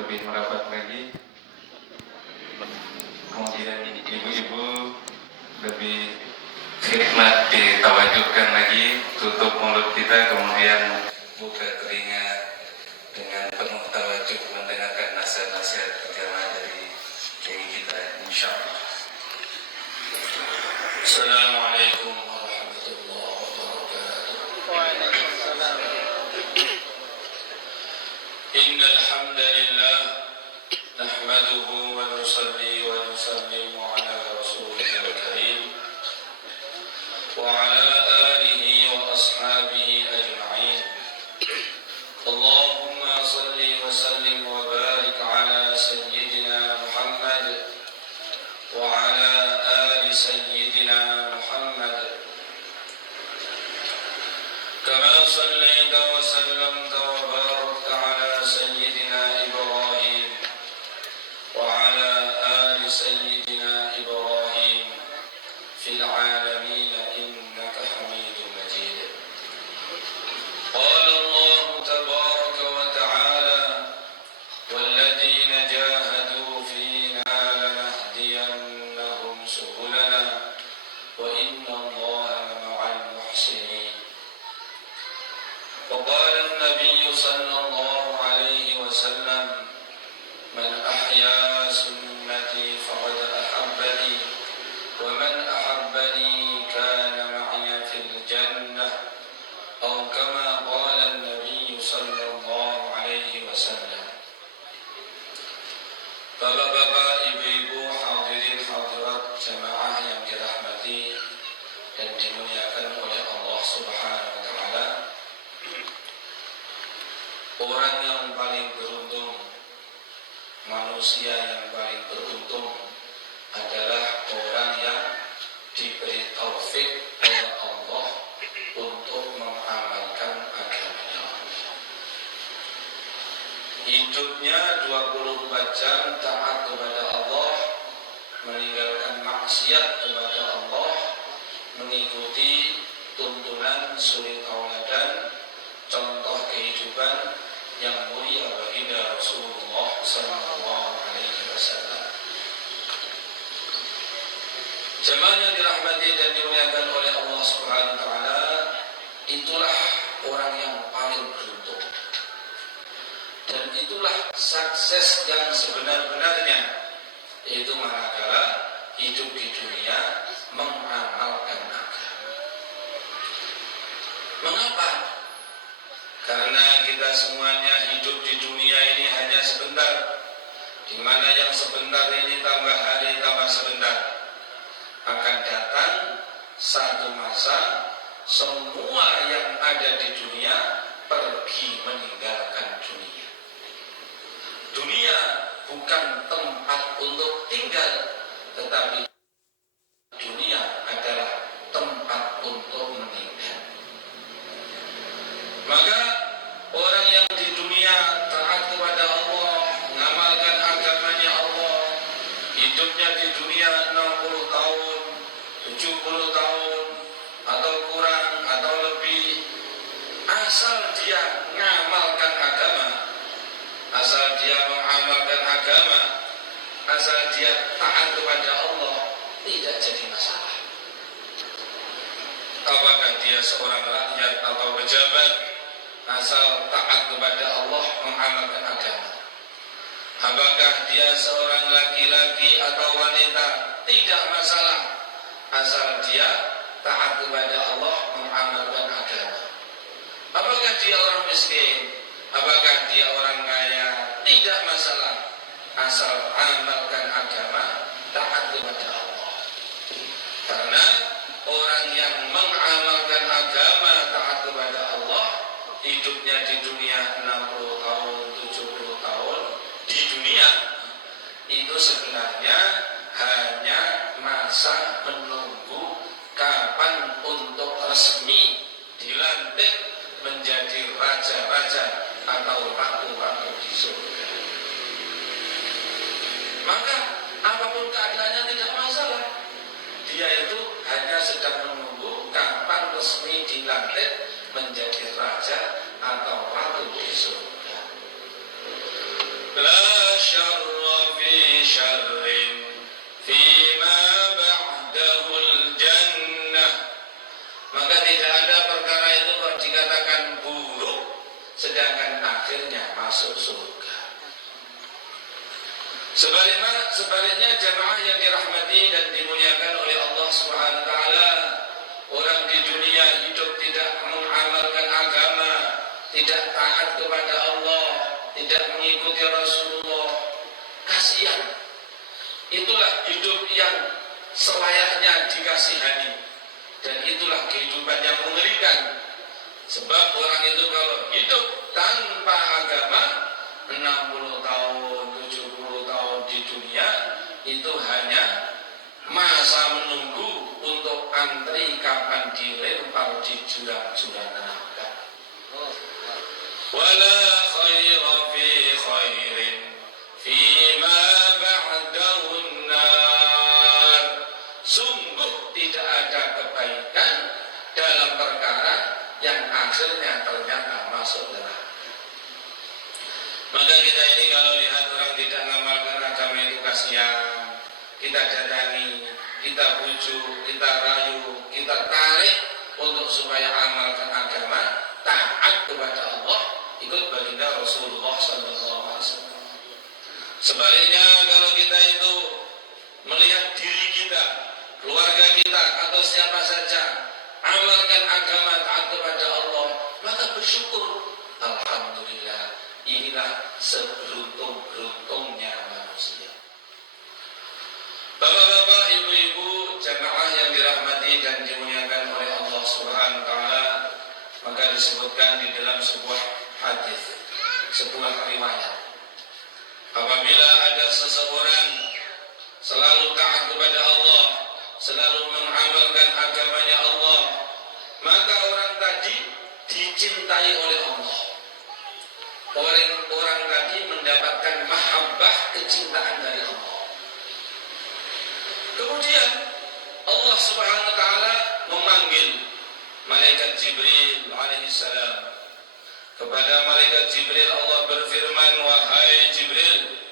lebih merapat lagi. Kemudian ibu-ibu lebih khidmat ditawajukan lagi, tutup mulut kita, kemudian buka telinga dengan penuh tawajuk mendengarkan nasihat-nasihat agama dari kiai kita, insyaallah. Assalamualaikum warahmatullahi wabarakatuh. Waalaikumsalam. Innal hamdalillah nahmaduhu wa nusalli wa nusallimu ala rasulil karim wa ala alihi wa ashabihi ajma'in. Allahumma salli wa sallim wa barik ala sayyidina Muhammad wa ala ali sayyidina Muhammad kama sallaita wa sallamta wa barakta ala sayyidina Ibrahim wa ala ali sayyidina Ibrahim fil alamin innaka Hamidum Majid. Qala Allah tabaraka wa ta'ala والذين جاهدوا فينا لنهدينهم سبلنا وإن الله لمع المحسنين. وقال النبي صلى الله عليه وسلم من أحيا سنتي فقد أحبني ومن أحبني كان معي في الجنة أو كما قال النبي صلى الله عليه وسلم. Bapak-bapak, ibu-ibu, hadirin hadirat jemaah yang dirahmati dan dimuliakan oleh Allah Subhanahu wa taala. Orang yang paling beruntung, manusia yang paling beruntung adalah orang yang diberi taufik oleh Allah untuk mengamalkan agamanya. Hidupnya 24 jam taat kepada Allah, meninggalkan maksiat kepada Allah, mengikuti tuntunan suri tauladan, contoh kehidupan yang mulia baginda Rasulullah sallallahu alaihi wasallam. Jemaah yang dirahmati dan dimuliakan oleh Allah Subhanahu wa taala, itulah orang yang paling beruntung. Dan itulah sukses yang sebenar-benarnya, yaitu manakala hidup di dunia mengamalkan agama. Mengapa? Karena kita semuanya hidup di dunia ini hanya sebentar, di mana yang sebentar ini tambah hari tambah sebentar. Akan datang satu masa semua yang ada di dunia pergi meninggalkan dunia. Dunia bukan tempat untuk tinggal, tetapi dunia adalah tempat untuk meninggal. Maka orang yang di dunia taat kepada Allah, mengamalkan agamanya Allah, hidupnya di dunia 60 tahun, 70 tahun, atau kurang, atau lebih, asal dia mengamalkan agama, asal dia mengamalkan agama, asal dia taat kepada Allah, tidak jadi masalah. Apakah dia seorang rakyat atau pejabat, asal taat kepada Allah, mengamalkan agama. Apakah dia seorang laki-laki atau wanita, tidak masalah, asal dia taat kepada Allah, mengamalkan agama. Apakah dia orang miskin, apakah dia orang kaya, tidak masalah, asal amalkan agama, taat kepada Allah. Karena orang yang mengamalkan agama, taat kepada Allah, hidupnya di dunia 60 tahun, 70 tahun, di dunia itu sebenarnya hanya masa menunggu kapan untuk resmi dilantik menjadi raja-raja atau ratu-ratu di surga. Maka apapun keadaannya tidak masalah. Dia itu hanya sedang menunggu kapan resmi dilantik menjadi raja atau ratu di surga. La syarrin fima ba'dahul jannah. Maka tidak ada perkara itu kok dikatakan buruk sedangkan akhirnya masuk surga. Sebaliknya jamaah yang dirahmati dan dimuliakan oleh Allah Subhanahu wa taala, orang di dunia hidup tidak mengamalkan agama, tidak taat kepada Allah, tidak mengikuti Rasulullah, kasihan. Itulah hidup yang selayaknya dikasihani, dan itulah kehidupan yang mengerikan. Sebab orang itu kalau hidup tanpa agama 60 tahun, 70 tahun di dunia itu hanya masa menunggu untuk antri kapan dilempar di jurang-jurang neraka. Wala khaira fi khairin fima ba'dahun nar. Sungguh tidak ada kebaikan dalam perkara yang akhirnya ternyata masuk neraka. Maka kita ini kalau lihat orang tidak mengamalkan agama itu kasihan, kita datangi, kita bujuk, kita rayu, kita tarik untuk supaya amalkan agama, taat kepada Allah, ikut baginda Rasulullah SAW. Sebaliknya kalau kita itu melihat diri kita, keluarga kita atau siapa saja amalkan agama, taat kepada Allah, maka bersyukur, alhamdulillah. Inilah seberuntung-beruntungnya manusia. Bapak-bapak, ibu-ibu, jamaah yang dirahmati dan dimuliakan oleh Allah Subhanahu wa taala, maka disebutkan di dalam sebuah hadis, sebuah riwayat, apabila ada seseorang selalu taat kepada Allah, selalu mengamalkan agamanya Allah, maka orang tadi dicintai oleh Allah. Orang tadi mendapatkan mahabbah, kecintaan dari Allah. Kemudian Allah Subhanahu wa taala memanggil malaikat Jibril alaihissalam. Kepada malaikat Jibril Allah berfirman, wahai Jibril,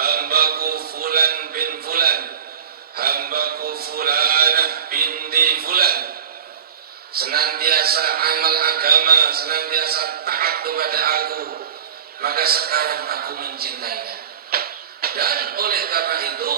hambaku fulan bin fulan, hambaku fulanah binti fulan, senantiasa amal agama, senantiasa taat kepada aku, maka sekarang aku mencintainya. Dan oleh karena itu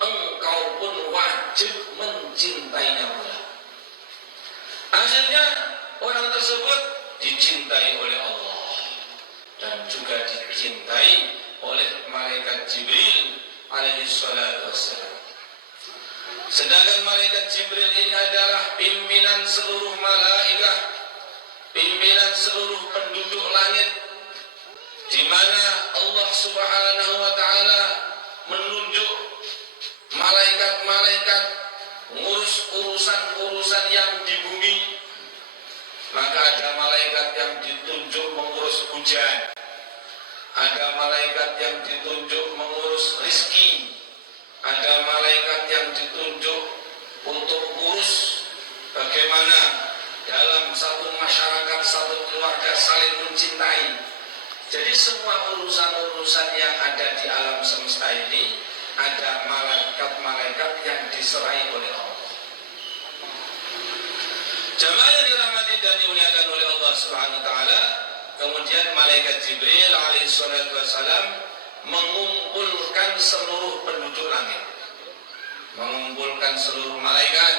engkau pun wajib mencintainya pula. Akhirnya orang tersebut dicintai oleh Allah dan juga dicintai oleh malaikat Jibril alaihi salatu wassalam. Sedangkan malaikat Jibril ini adalah pimpinan seluruh malaikat, pimpinan seluruh penduduk langit, di mana Allah Subhanahu wa taala menunjuk malaikat-malaikat mengurus urusan-urusan yang di bumi. Maka ada malaikat yang ditunjuk mengurus hujan, ada malaikat yang ditunjuk mengurus rizki, ada malaikat yang ditunjuk untuk urus bagaimana dalam satu masyarakat, satu keluarga saling mencintai. Jadi semua urusan-urusan yang ada di alam semesta ini ada malaikat-malaikat yang diserai oleh Allah. Jamaah yang dirahmati dan dimuliakan oleh Allah Subhanahu wa taala, kemudian malaikat Jibril alaihi salatu wasalam mengumpulkan seluruh penduduk langit, mengumpulkan seluruh malaikat.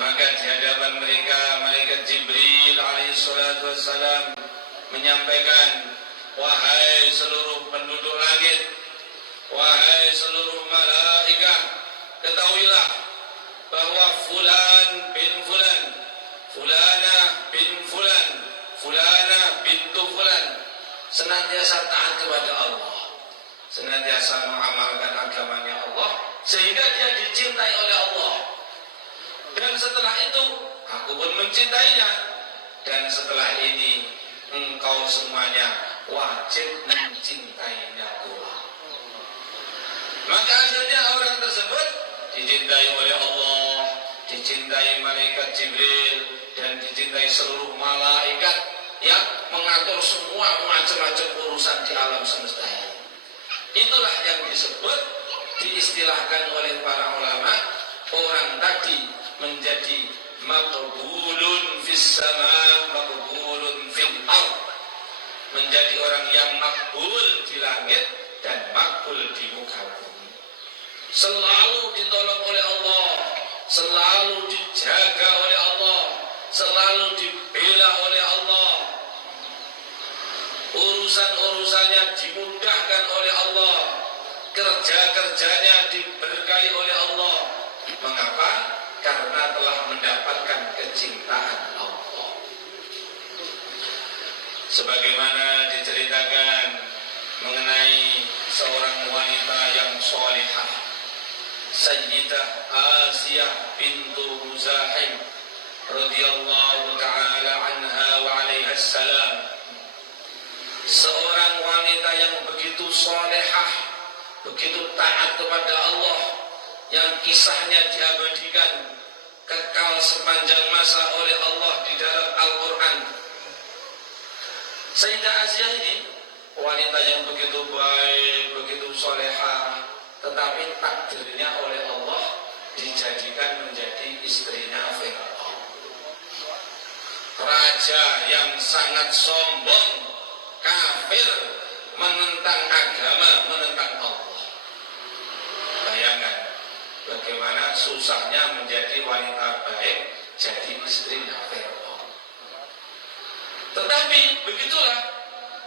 Maka di hadapan mereka malaikat Jibril alaihi salatu wasalam menyampaikan, wahai seluruh penduduk langit, wahai seluruh malaikat, ketahuilah bahwa fulan bin fulan, fulana bin fulan, fulana bintu fulan senantiasa taat kepada Allah, senantiasa mengamalkan agamanya Allah, sehingga dia dicintai oleh Allah. Dan setelah itu aku pun mencintainya, dan setelah ini engkau semuanya wajib mencintainya pula. Maka akhirnya orang tersebut dicintai oleh Allah, dicintai malaikat Jibril, dan dicintai seluruh malaikat yang mengatur semua macam-macam urusan di alam semesta ini. Itulah yang disebut, diistilahkan oleh para ulama, orang tadi menjadi maqbulun fis sama, maqbulun fil ard, menjadi orang yang makbul di langit dan makbul di muka bumi, selalu ditolong oleh Allah, selalu dijaga oleh Allah, selalu dibela oleh Allah, urusan-urusannya dimudahkan oleh Allah, kerja-kerjanya diberkahi oleh Allah. Mengapa? Karena telah mendapatkan kecintaan Allah. Sebagaimana diceritakan mengenai seorang wanita yang salihah, Sayyidah Asiyah bintu Muzahim radhiyallahu taala anha wa alaiha salam. Seorang wanita yang begitu salihah, begitu taat kepada Allah, yang kisahnya diabadikan kekal sepanjang masa oleh Allah di dalam Al-Quran. Sayyidah Asiyah ini wanita yang begitu baik, begitu salihah, tetapi takdirnya oleh Allah dijadikan menjadi istrinya Fir'aun, raja yang sangat sombong, kafir, menentang agama, menentang Allah. Bayangkan bagaimana susahnya menjadi wanita baik, jadi istrinya Fir'aun. Tetapi begitulah,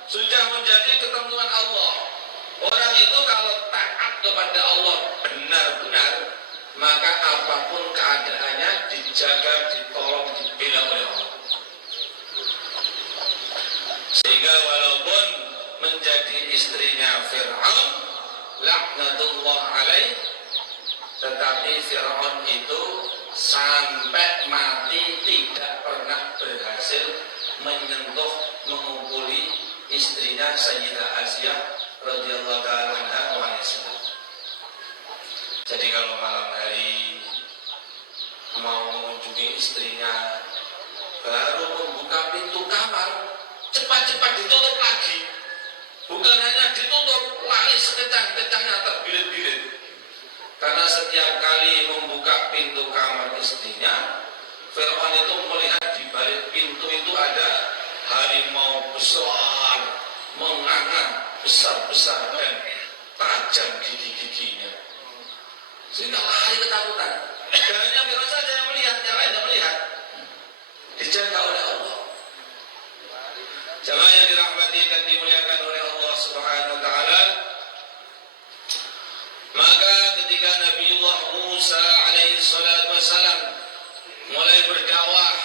sudah menjadi ketentuan Allah. Orang itu kalau taat kepada Allah benar-benar, maka apapun keadaannya dijaga, ditolong, dibela oleh Allah. Sehingga walaupun menjadi istrinya Fir'aun, laknatullah alaih, tetapi Fir'aun itu sampai mati tidak pernah berhasil menyentuh, memukuli istrinya Sayyidah Asiyah radhiyallahu ta'ala anha wa anha. Jadi kalau malam hari mau mengunjungi istrinya, baru membuka pintu kamar, cepat-cepat ditutup lagi. Bukan hanya ditutup, lari sekejang-kejangnya terbirit-birit. Karena setiap kali membuka pintu kamar istrinya, Fir'aun itu melihat di balik pintu itu ada harimau besar, menganga besar-besar dan tajam gigi-giginya. Sehingga lari ketakutan. Dan hanya Fir'aun saja yang melihat, yang lain tidak melihat. Dijaga oleh Allah. Jamaah yang dirahmati dan dimuliakan oleh Allah Subhanahu wa taala. Maka ketika Nabiullah Musa alaihi salatu wassalam mulai berdakwah,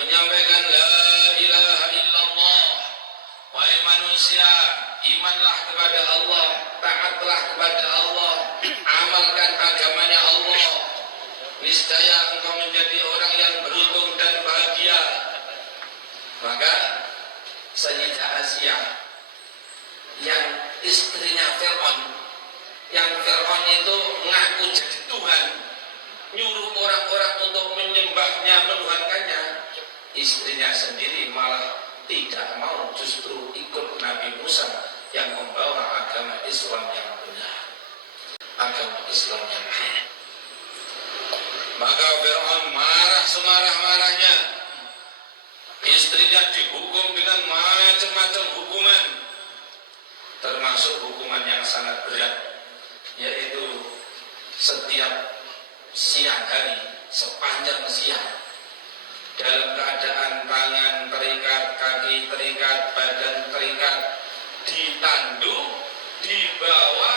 menyampaikan la ilaha illallah, wahai manusia, imanlah kepada Allah, taatlah kepada Allah, amalkan agamanya Allah, niscaya engkau menjadi orang yang beruntung dan bahagia. Maka Sayyidah Asiyah yang istrinya Fir'aun, yang Fir'aun itu mengaku jadi Tuhan, nyuruh orang-orang untuk menyembahnya, menuhankannya, istrinya sendiri malah tidak mau, justru ikut Nabi Musa yang membawa agama Islam yang benar, agama Islam yang benar. Maka Fir'aun marah semarah-marahnya, istrinya dihukum dengan macam-macam hukuman, termasuk hukuman yang sangat berat, yaitu setiap siang hari, sepanjang siang, dalam keadaan tangan terikat, kaki terikat, badan terikat, ditandu, dibawa,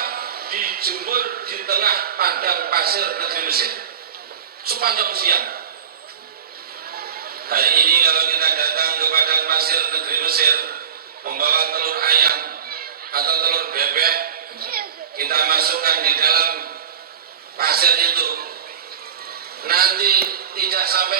dijemur di tengah padang pasir negeri Mesir sepanjang siang. Hari ini kalau kita datang ke padang pasir negeri Mesir membawa telur ayam atau telur bebek, kita masukkan di dalam pasir itu, nanti tidak sampai